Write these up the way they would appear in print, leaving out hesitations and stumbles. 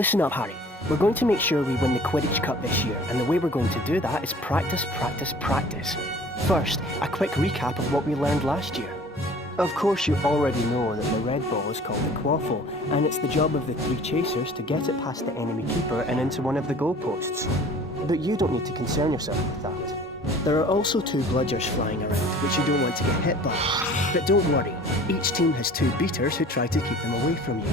Listen up, Harry. We're going to make sure we win the Quidditch Cup this year, and the way we're going to do that is practice, practice, practice. First, a quick recap of what we learned last year. Of course, you already know that the red ball is called a quaffle, and it's the job of the 3 chasers to get it past the enemy keeper and into one of the goalposts. But you don't need to concern yourself with that. There are also 2 bludgers flying around, which you don't want to get hit by. But don't worry, each team has 2 beaters who try to keep them away from you.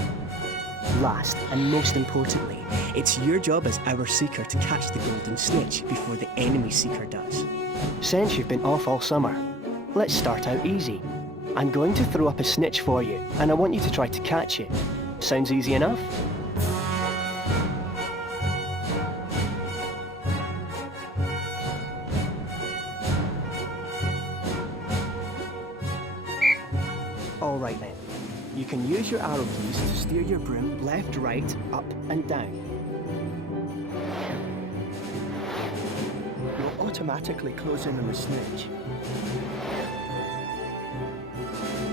Last, and most importantly, it's your job as our seeker to catch the golden snitch before the enemy seeker does. Since you've been off all summer, let's start out easy. I'm going to throw up a snitch for you, and I want you to try to catch it. Sounds easy enough? Alright then. You can use your arrow keys to steer your broom left, right, up and down. You'll automatically close in on the snitch.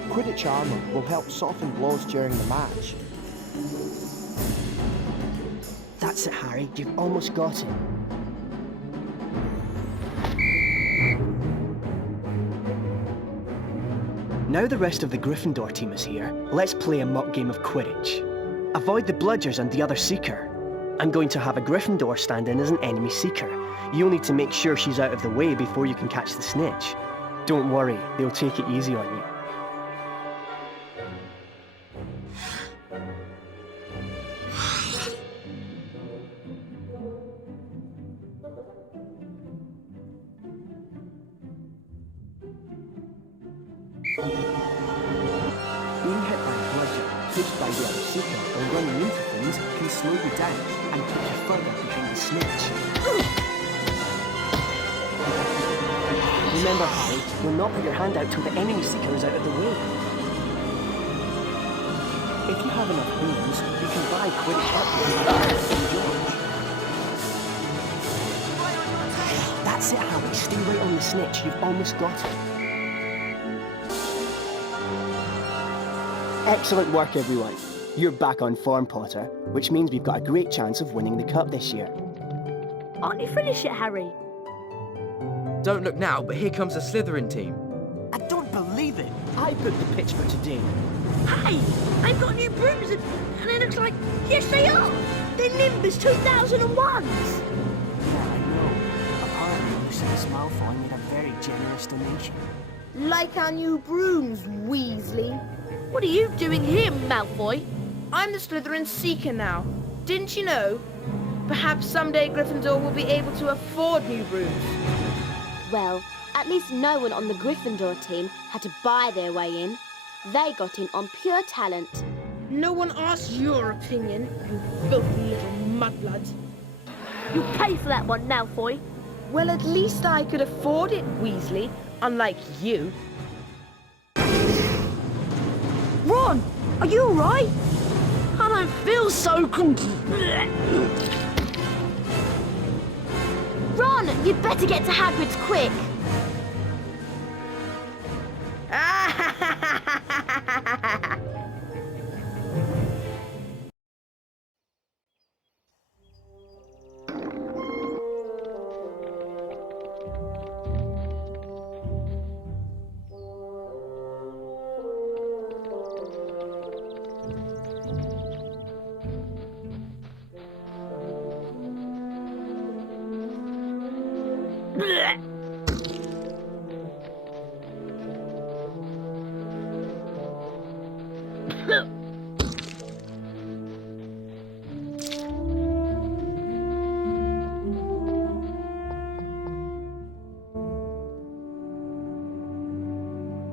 Quidditch armour will help soften blows during the match. That's it, Harry. You've almost got it. Now the rest of the Gryffindor team is here, let's play a mock game of Quidditch. Avoid the bludgers and the other seeker. I'm going to have a Gryffindor stand in as an enemy seeker. You'll need to make sure she's out of the way before you can catch the snitch. Don't worry, they'll take it easy on you. Being hit by a bludger, pushed by the other seeker, or running into things can slow you down and keep you further behind the snitch. Remember, Harry, you'll not put your hand out till the enemy seeker is out of the way. If you have enough brooms, you can buy Quidditch up from George. That's it, Harry. Stay right on the snitch. You've almost got it. Excellent work, everyone. You're back on form, Potter, which means we've got a great chance of winning the cup this year. Aren't you finished yet, Harry? Don't look now, but here comes the Slytherin team. I don't believe it. I booked the pitch for today. Hey, they've got new brooms and it looks like, yes they are! They're Nimbus 2001s! Yeah, I know. Apparently, Lucius Malfoy made a very generous donation. Like our new brooms, Weasley. What are you doing here, Malfoy? I'm the Slytherin Seeker now. Didn't you know? Perhaps someday Gryffindor will be able to afford new brooms. Well, at least no one on the Gryffindor team had to buy their way in. They got in on pure talent. No one asked your opinion, you filthy little mudbloods. You pay for that one, Malfoy. Well, at least I could afford it, Weasley, unlike you. Ron, are you alright? I don't feel so Ron, you'd better get to Hagrid's quick.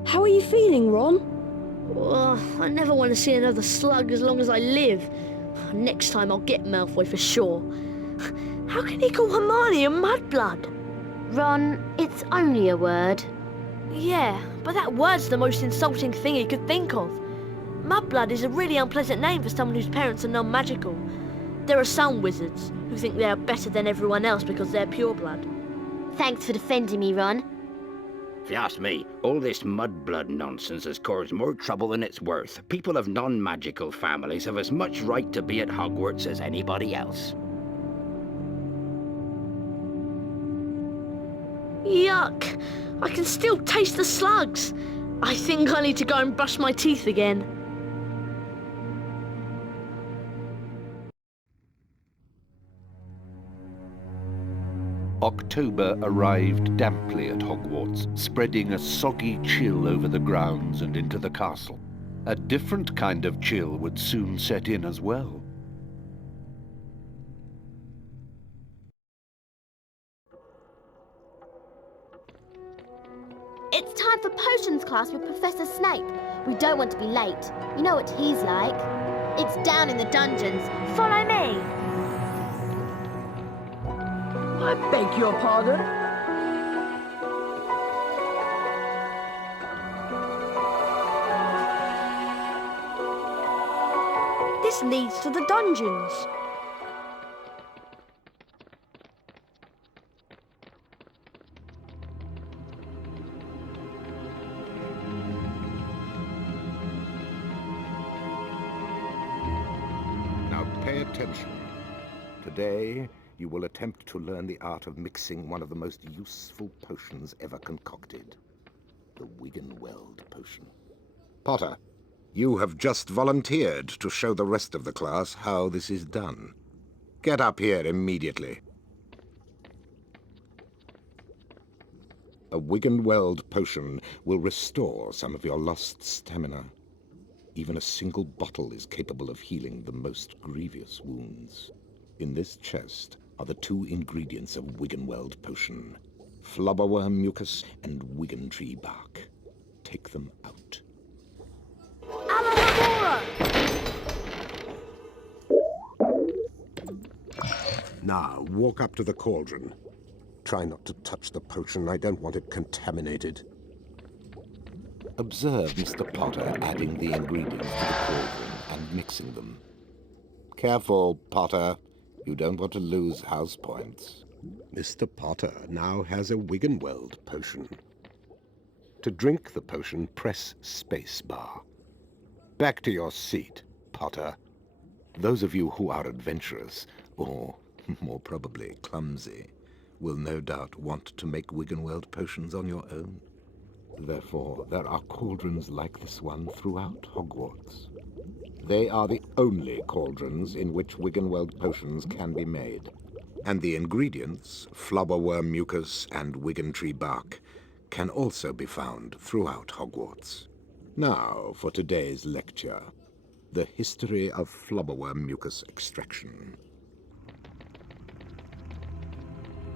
How are you feeling, Ron? I never want to see another slug as long as I live. Next time I'll get Malfoy for sure. How can he call Hermione a mudblood? Ron, it's only a word. Yeah, but that word's the most insulting thing he could think of. Mudblood is a really unpleasant name for someone whose parents are non-magical. There are some wizards who think they are better than everyone else because they're pureblood. Thanks for defending me, Ron. If you ask me, all this mudblood nonsense has caused more trouble than it's worth. People of non-magical families have as much right to be at Hogwarts as anybody else. Yuck! I can still taste the slugs. I think I need to go and brush my teeth again. October arrived damply at Hogwarts, spreading a soggy chill over the grounds and into the castle. A different kind of chill would soon set in as well. It's time for potions class with Professor Snape. We don't want to be late. You know what he's like. It's down in the dungeons. Follow me. I beg your pardon? This leads to the dungeons. Now pay attention. Today, you will attempt to learn the art of mixing one of the most useful potions ever concocted. The Wiggenweld potion. Potter, you have just volunteered to show the rest of the class how this is done. Get up here immediately. A Wiggenweld potion will restore some of your lost stamina. Even a single bottle is capable of healing the most grievous wounds. In this chest are the two ingredients of Wiggenweld potion: flubberworm mucus and wiggentree bark. Take them out. Now, walk up to the cauldron. Try not to touch the potion. I don't want it contaminated. Observe Mr. Potter adding the ingredients to the cauldron and mixing them. Careful, Potter. You don't want to lose house points. Mr. Potter now has a Wiggenweld potion. To drink the potion, press spacebar. Back to your seat, Potter. Those of you who are adventurous, or more probably clumsy, will no doubt want to make Wiggenweld potions on your own. Therefore, there are cauldrons like this one throughout Hogwarts. They are the only cauldrons in which Wiggenweld potions can be made. And the ingredients, flubberworm mucus and wiggentree bark, can also be found throughout Hogwarts. Now for today's lecture, the history of flubberworm mucus extraction.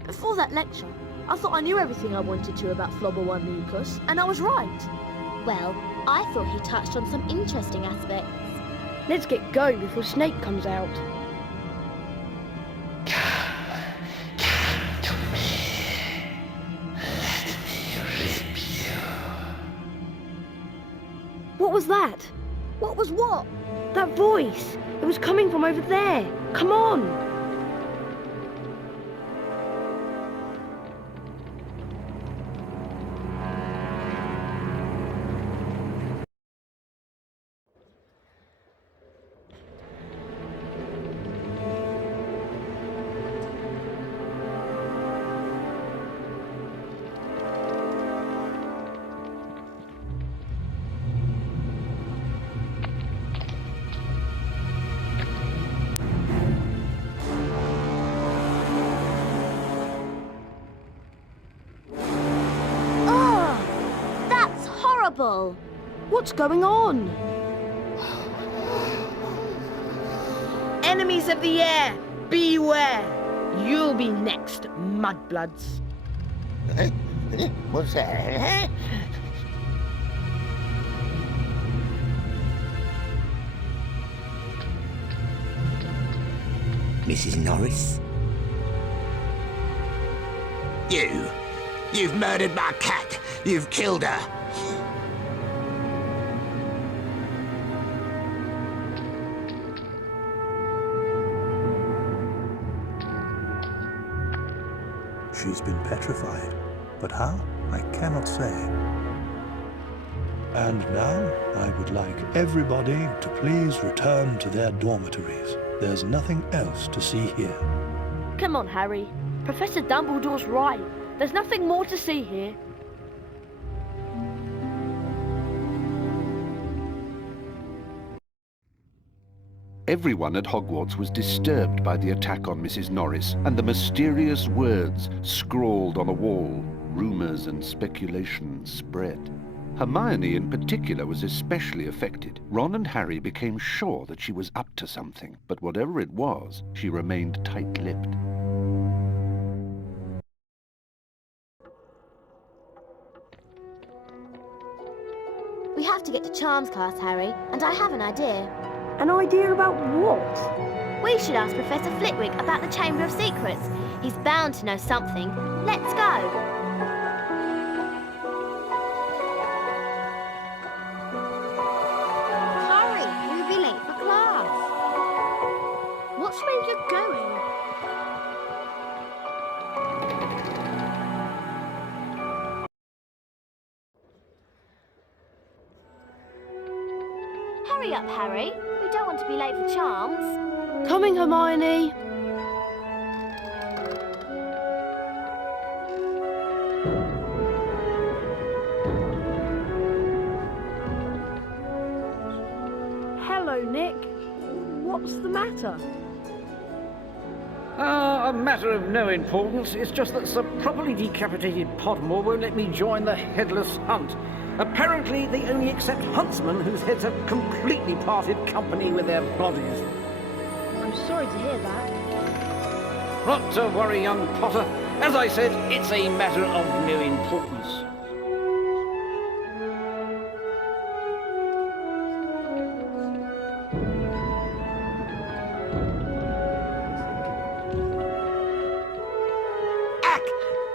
Before that lecture, I thought I knew everything I wanted to about flubberworm mucus, and I was right. Well, I thought he touched on some interesting aspects. Let's get going before Snape comes out. What was that? What was what? That voice. It was coming from over there. Come on. What's going on? Enemies of the air, beware! You'll be next, mudbloods. What's that? Mrs. Norris? You've murdered my cat. You've killed her. She's been petrified. But how? I cannot say. And now, I would like everybody to please return to their dormitories. There's nothing else to see here. Come on, Harry. Professor Dumbledore's right. There's nothing more to see here. Everyone at Hogwarts was disturbed by the attack on Mrs. Norris and the mysterious words scrawled on a wall. Rumours and speculation spread. Hermione in particular was especially affected. Ron and Harry became sure that she was up to something, but whatever it was, she remained tight-lipped. We have to get to Charms class, Harry, and I have an idea. An idea about what? We should ask Professor Flitwick about the Chamber of Secrets. He's bound to know something. Let's go. Hurry, we'll be late for class. What's made you going? Hurry up, Harry. We don't want to be late for Charms. Coming, Hermione. Hello, Nick. What's the matter? A matter of no importance. It's just that Sir Properly Decapitated Podmore won't let me join the headless hunt. Apparently, they only accept huntsmen whose heads have completely parted company with their bodies. I'm sorry to hear that. Not to worry, young Potter. As I said, it's a matter of no importance.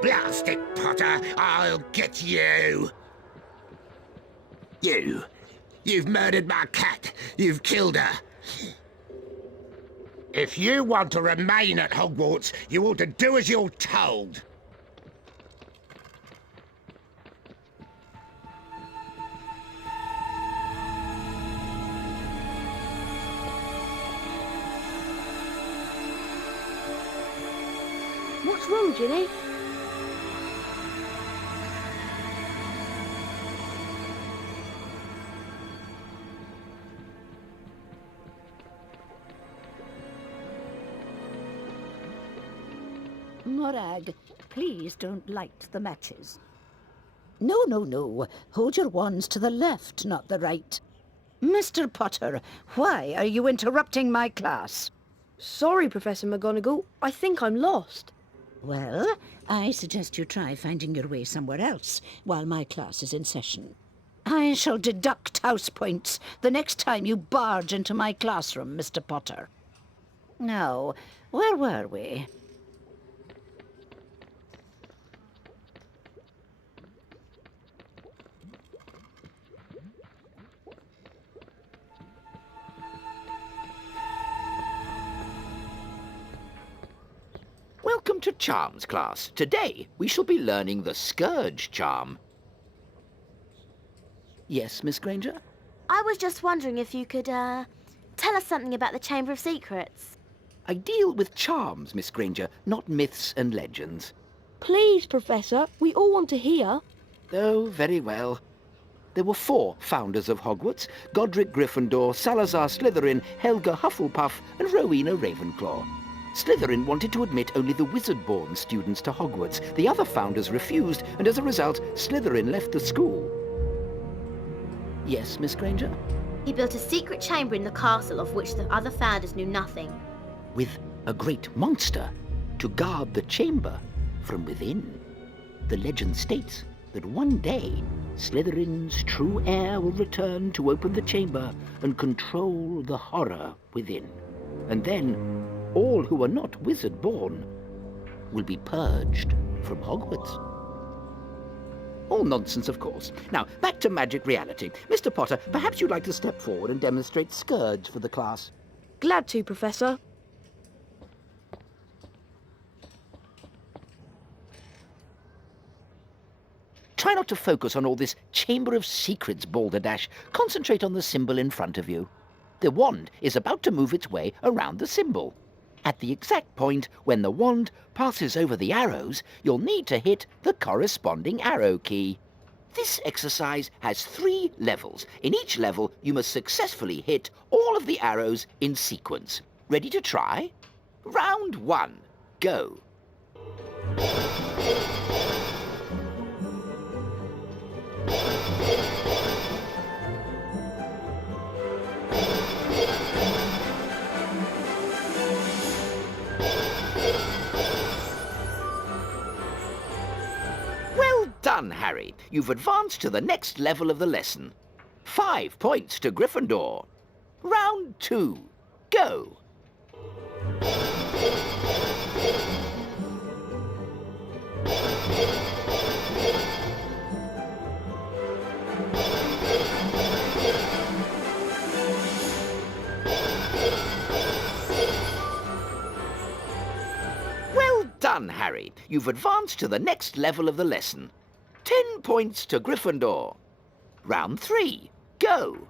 Blast it, Potter! I'll get you! You've murdered my cat. You've killed her. If you want to remain at Hogwarts, you ought to do as you're told. What's wrong, Ginny? Morag, please don't light the matches. No, no, no. Hold your wands to the left, not the right. Mr. Potter, why are you interrupting my class? Sorry, Professor McGonagall. I think I'm lost. Well, I suggest you try finding your way somewhere else while my class is in session. I shall deduct house points the next time you barge into my classroom, Mr. Potter. Now, where were we? Welcome to Charms class. Today we shall be learning the Scourge charm. Yes, Miss Granger? I was just wondering if you could, tell us something about the Chamber of Secrets. I deal with charms, Miss Granger, not myths and legends. Please, Professor, we all want to hear. Oh, very well. There were 4 founders of Hogwarts: Godric Gryffindor, Salazar Slytherin, Helga Hufflepuff, and Rowena Ravenclaw. Slytherin wanted to admit only the wizard-born students to Hogwarts. The other founders refused, and as a result, Slytherin left the school. Yes, Miss Granger? He built a secret chamber in the castle of which the other founders knew nothing. With a great monster to guard the chamber from within. The legend states that one day, Slytherin's true heir will return to open the chamber and control the horror within. And then, all who are not wizard-born will be purged from Hogwarts. All nonsense, of course. Now, back to magic reality. Mr. Potter, perhaps you'd like to step forward and demonstrate Scourge for the class. Glad to, Professor. Try not to focus on all this Chamber of Secrets balderdash. Concentrate on the symbol in front of you. The wand is about to move its way around the symbol. At the exact point when the wand passes over the arrows, you'll need to hit the corresponding arrow key. This exercise has 3 levels. In each level, you must successfully hit all of the arrows in sequence. Ready to try? Round 1. Go. Well done, Harry. You've advanced to the next level of the lesson. 5 points to Gryffindor. Round 2. Go. Well done, Harry. You've advanced to the next level of the lesson. 10 points to Gryffindor. Round 3. Go.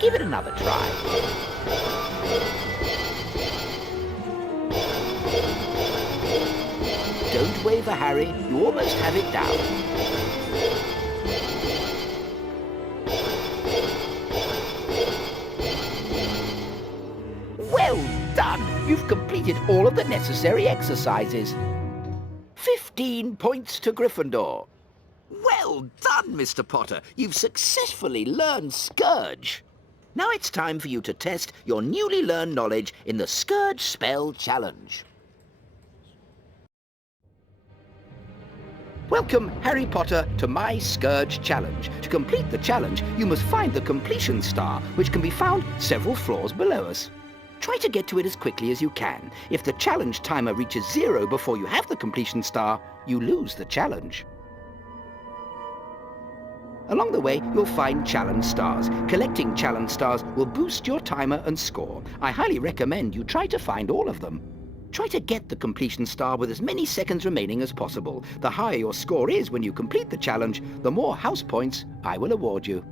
Give it another try. Don't waver, Harry. You almost have it down. Well done! You've completed all of the necessary exercises. 15 points to Gryffindor. Well done, Mr. Potter. You've successfully learned Scourge. Now it's time for you to test your newly learned knowledge in the Scourge Spell Challenge. Welcome, Harry Potter, to my Scourge Challenge. To complete the challenge, you must find the completion star, which can be found several floors below us. Try to get to it as quickly as you can. If the challenge timer reaches 0 before you have the completion star, you lose the challenge. Along the way, you'll find challenge stars. Collecting challenge stars will boost your timer and score. I highly recommend you try to find all of them. Try to get the completion star with as many seconds remaining as possible. The higher your score is when you complete the challenge, the more house points I will award you.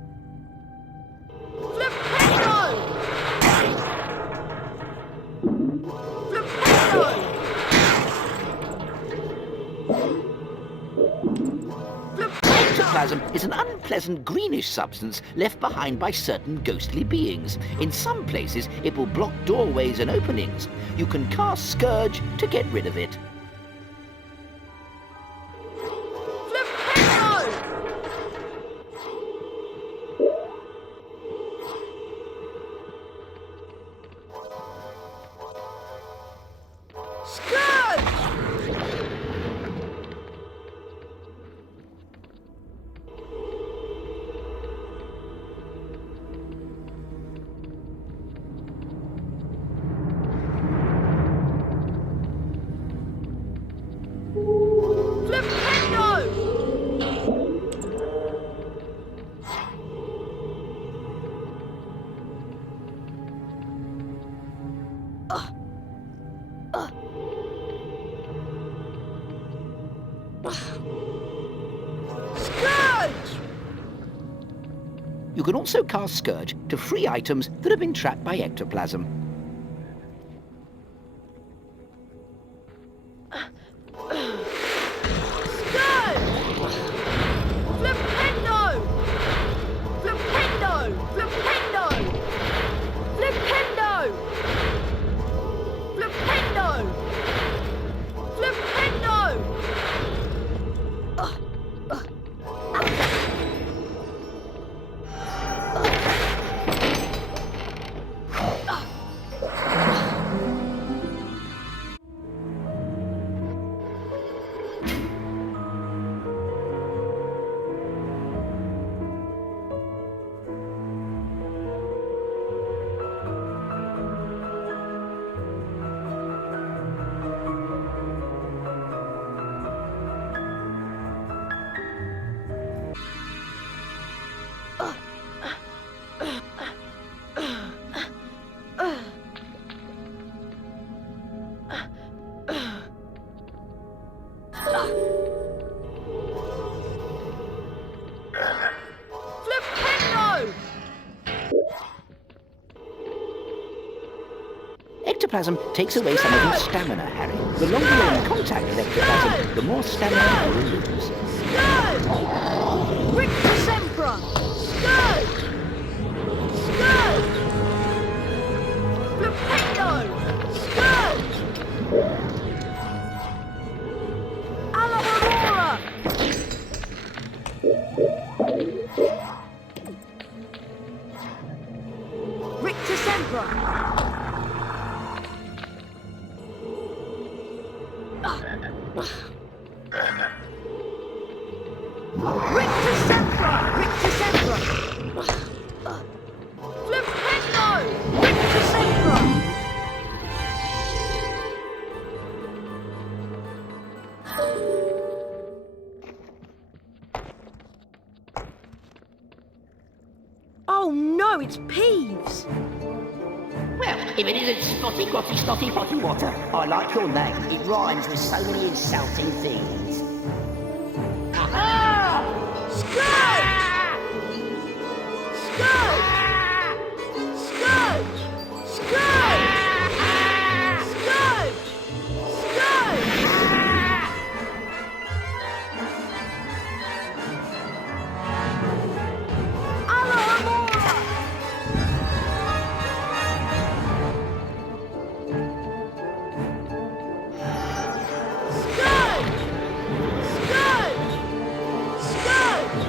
Ectoplasm is an unpleasant greenish substance left behind by certain ghostly beings. In some places, it will block doorways and openings. You can cast Scourge to get rid of it. You can also cast Scourge to free items that have been trapped by ectoplasm. ectoplasm takes away some of your stamina, Harry. The longer you're in contact with ectoplasm, the more stamina you will lose. Scourge! Rictus Emperor! Scourge! Scourge! Flipendo! Scourge! Alohomora! Rictus Emperor! Rictus Emperor! Rictus Emperor! Flipendo! Rictus Emperor! Oh no, it's Peeves! Well, if it isn't Spotty Grotty Snotty Potty Water, I like your name. It rhymes with so many insulting things. Aha! Scourge! Scourge! Scourge! Scourge! Scourge! Scourge! Alohomora! Scourge! Scourge! Scourge!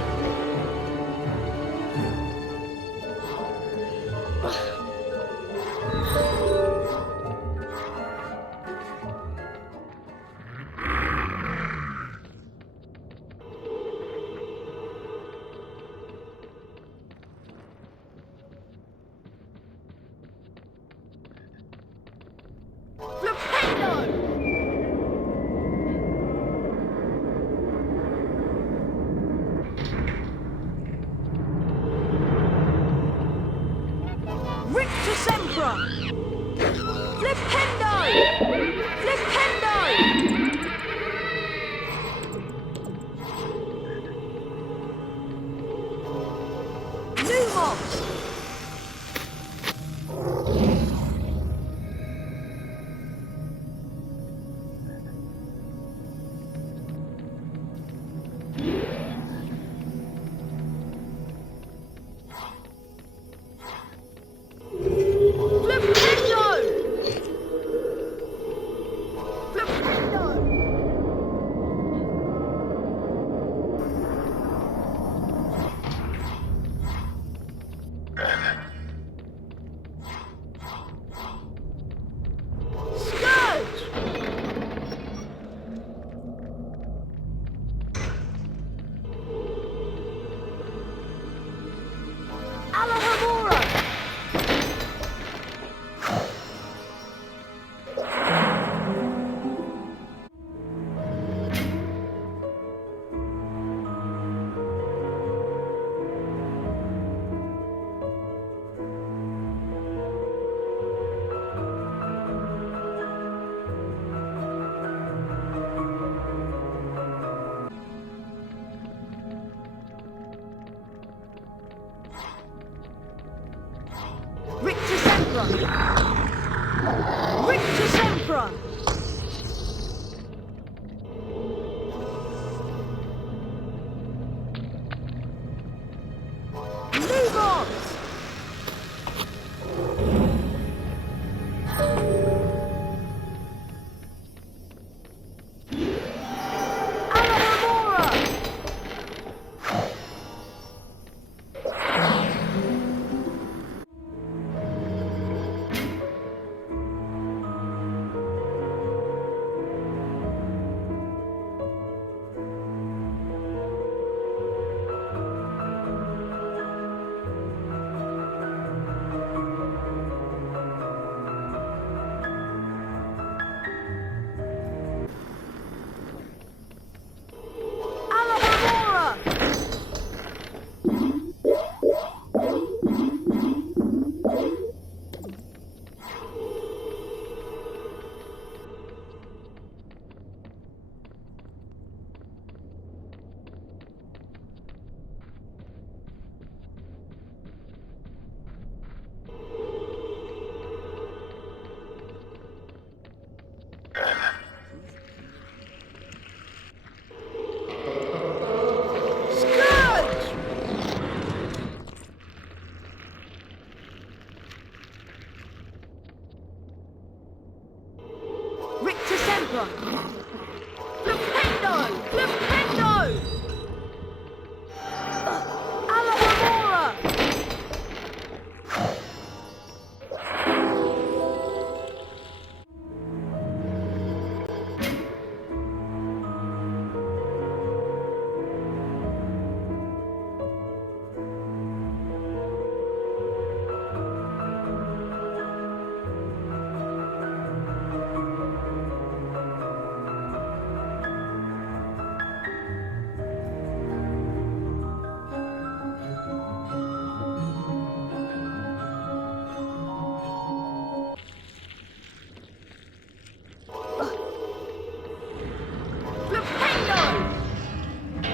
Flipendo! Rictus Emperor! Flipendo! Flipendo! Lumos! Flipendo! Flipendo! Scourge! Alohomora! Rictus Emperor! Rictus Emperor! Lumos! Alohomora!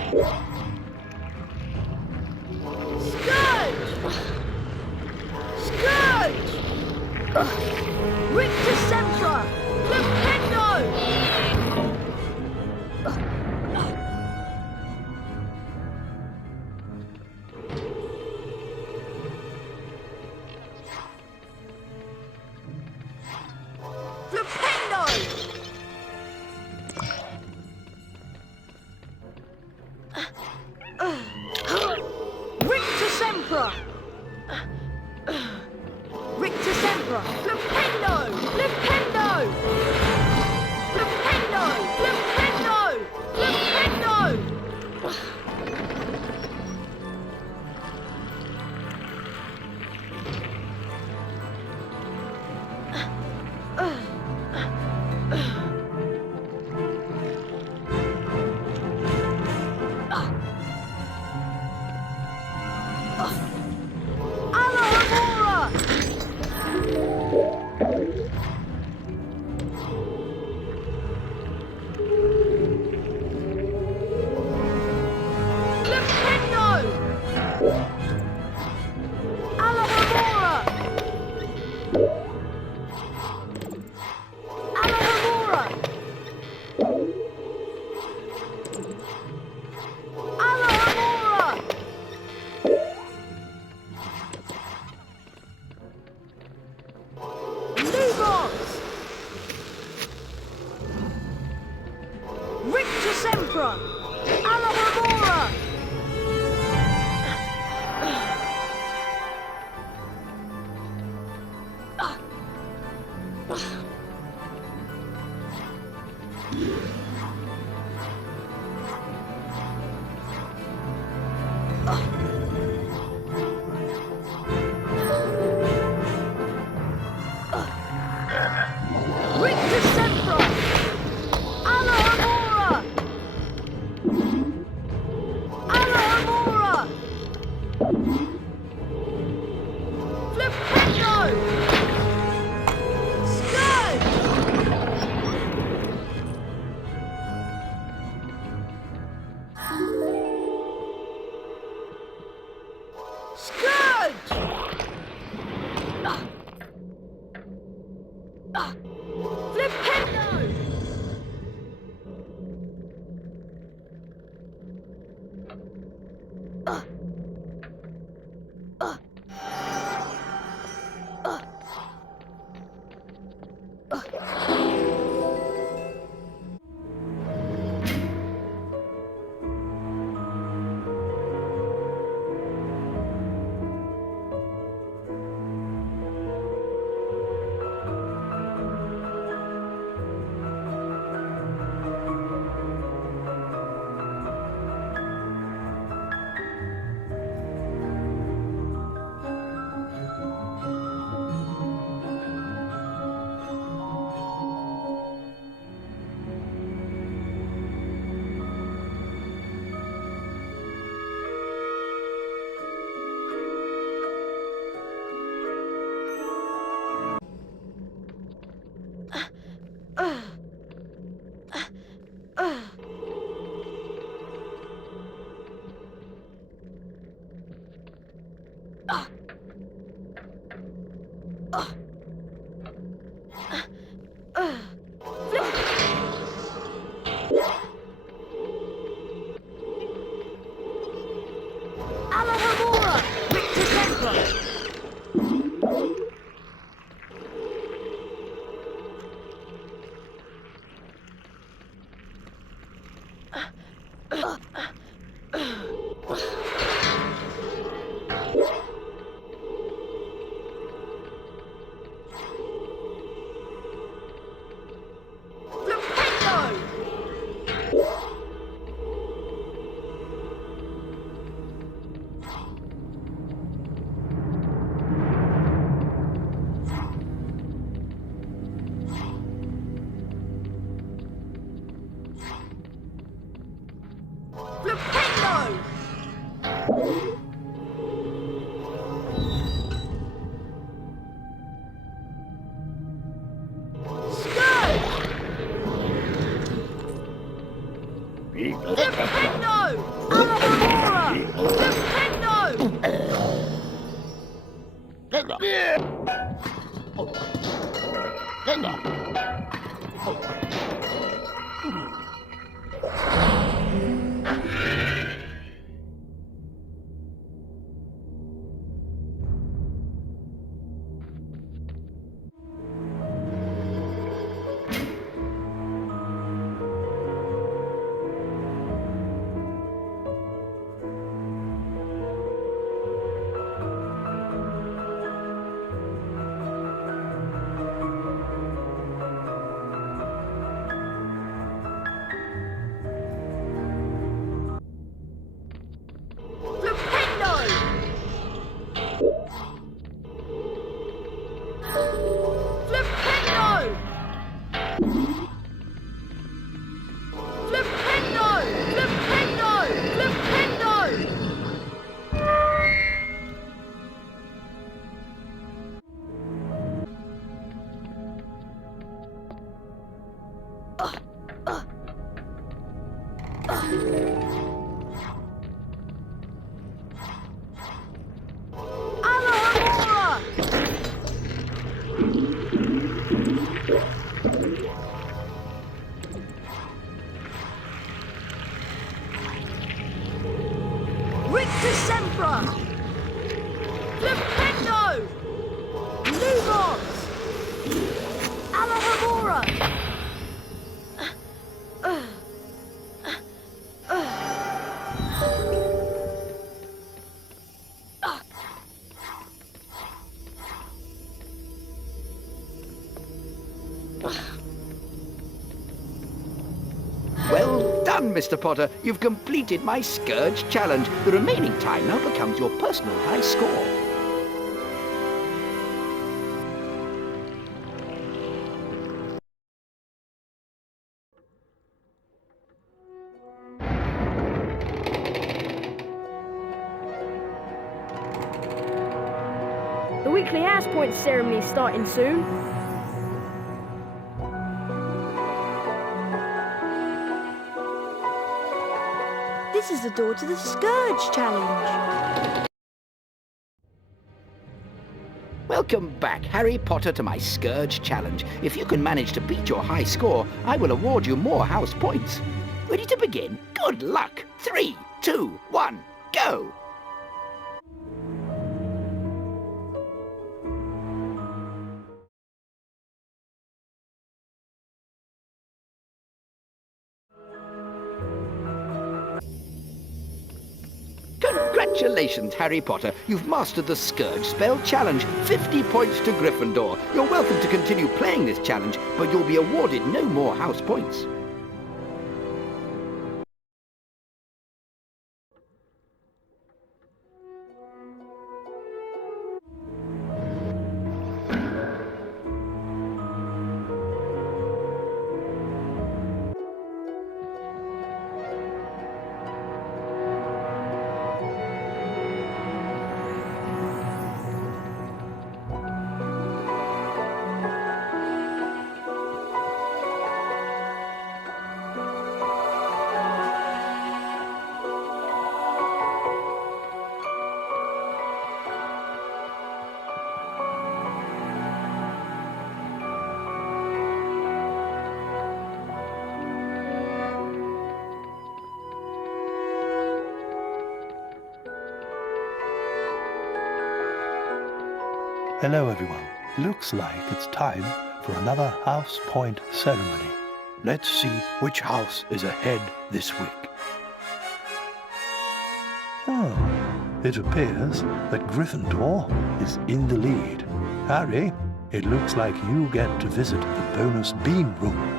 Scourge! Scourge! Rictus Sempra! Flipendo! Flipendo! Well done, Mr. Potter. You've completed my Scourge challenge. The remaining time now becomes your personal high score. The weekly house point ceremony is starting soon. This is the door to the Scourge challenge. Welcome back, Harry Potter, to my Scourge challenge. If you can manage to beat your high score, I will award you more house points. Ready to begin? Good luck! 3, 2, 1, go! Congratulations, Harry Potter. You've mastered the Scourge spell challenge. 50 points to Gryffindor. You're welcome to continue playing this challenge, but you'll be awarded no more house points. Hello everyone. Looks like it's time for another house point ceremony. Let's see which house is ahead this week. Oh, it appears that Gryffindor is in the lead. Harry, it looks like you get to visit the bonus bean room.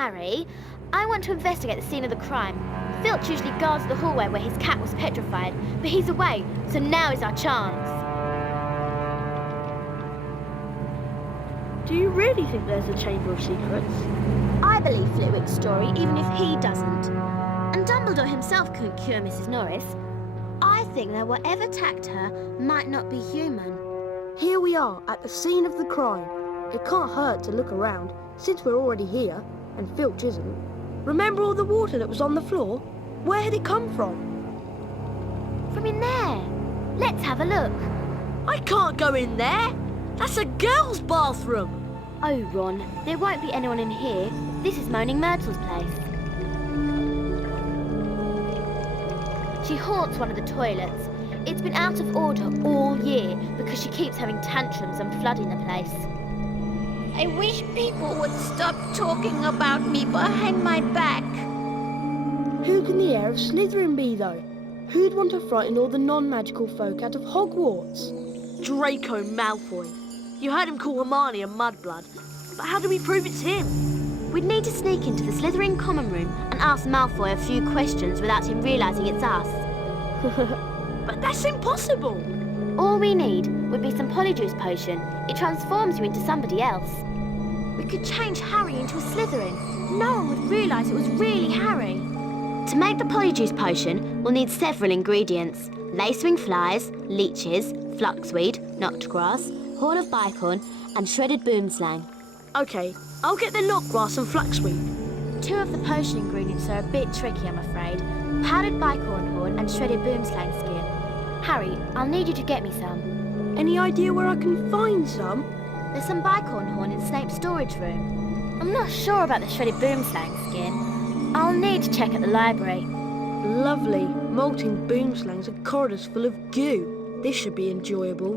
Harry, I want to investigate the scene of the crime. Filch usually guards the hallway where his cat was petrified, but he's away, so now is our chance. Do you really think there's a Chamber of Secrets? I believe Flitwick's story, even if he doesn't. And Dumbledore himself couldn't cure Mrs. Norris. I think that whatever attacked her might not be human. Here we are, at the scene of the crime. It can't hurt to look around, since we're already here, and Filch isn't. Remember all the water that was on the floor? Where had it come from? From in there. Let's have a look. I can't go in there. That's a girl's bathroom. Oh, Ron, there won't be anyone in here. This is Moaning Myrtle's place. She haunts one of the toilets. It's been out of order all year because she keeps having tantrums and flooding the place. I wish people would stop talking about me behind my back. Who can the heir of Slytherin be, though? Who'd want to frighten all the non-magical folk out of Hogwarts? Draco Malfoy. You heard him call Hermione a mudblood. But how do we prove it's him? We'd need to sneak into the Slytherin common room and ask Malfoy a few questions without him realising it's us. But that's impossible. All we need would be some Polyjuice potion. It transforms you into somebody else. We could change Harry into a Slytherin. No one would realise it was really Harry. To make the Polyjuice potion, we'll need several ingredients. Lacewing flies, leeches, fluxweed, knotgrass, horn of bicorn, and shredded boomslang. OK, I'll get the knotgrass and fluxweed. Two of the potion ingredients are a bit tricky, I'm afraid. Powdered bicorn horn and shredded boomslang skin. Harry, I'll need you to get me some. Any idea where I can find some? There's some bicorn horn in Snape's storage room. I'm not sure about the shredded boomslang skin. I'll need to check at the library. Lovely. Molting boomslangs and corridors full of goo. This should be enjoyable.